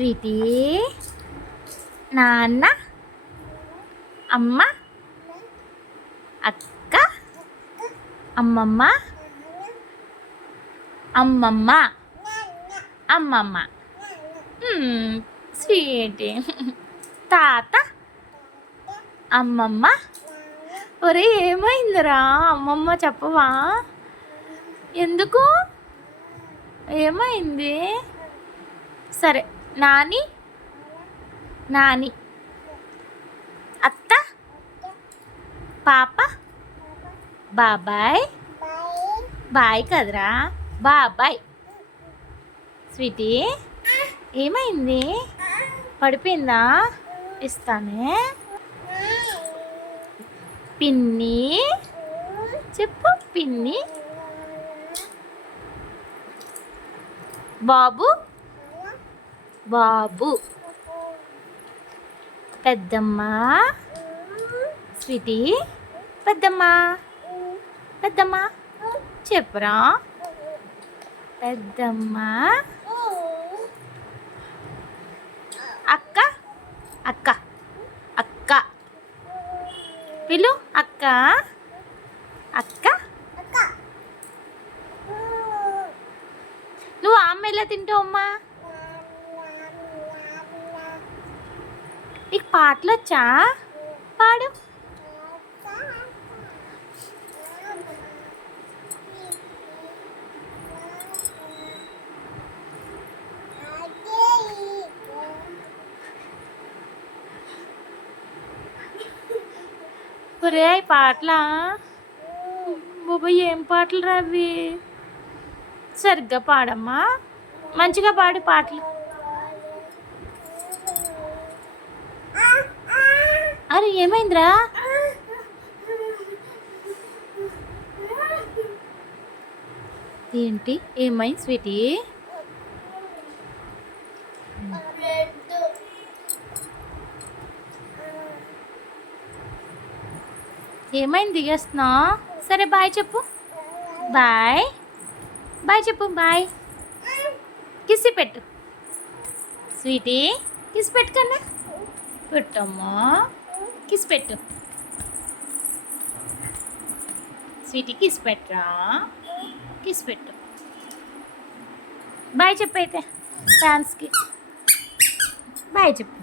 Sweety నాన్న అమ్మ అక్క అమ్మమ్మ అమ్మమ్మ అమ్మమ్మ. స్వీటీ. తాత అమ్మమ్మ. ఒరే ఏమైందిరా? అమ్మమ్మ చెప్పవా? ఎందుకు? ఏమైంది? సరే. నాని? నాని. అత్త? పాప? బాబాయ్? బాయ్ కదరా? బాబాయ్. స్వీటీ ఏమైంది? పడిపోయిందా? ఇస్తానే. పిన్ని? చెప్పు పిన్ని. బాబు? బాబు. పెద్దమ్మ. స్వీటీ. పెద్దమ్మ. పెద్దమ్మ. చెప్పురా. పెద్దమ్మ. అక్క. అక్క. అక్క. పిలు అక్క. అక్క. నువ్వు అమ్మ ఎలా తింటావు అమ్మా. నీకు పాటలు వచ్చా? పాడు. ఒరే పాటలా? బాబా ఏం పాటలు రావి? సరిగ్గా పాడమ్మా. మంచిగా పాడు పాటలు. అరే ఏమైందిరా? ఏంటి? ఏమైంది స్వీటీ? ఏమైంది దిగేస్తున్నా? సరే బాయ్ చెప్పు. బాయ్. బాయ్ చెప్పు బాయ్. కిసి పెట్టు. స్వీటీ కిసి పెట్టుకన్నా పెట్టమ్మా. కిస్ పెట్టు స్వీటీ కిస్ పెట్టరా కిస్ పెట్టు బాయ్ చెప్పు అయితే. ఫ్యాన్స్కి బాయ్ చెప్పు.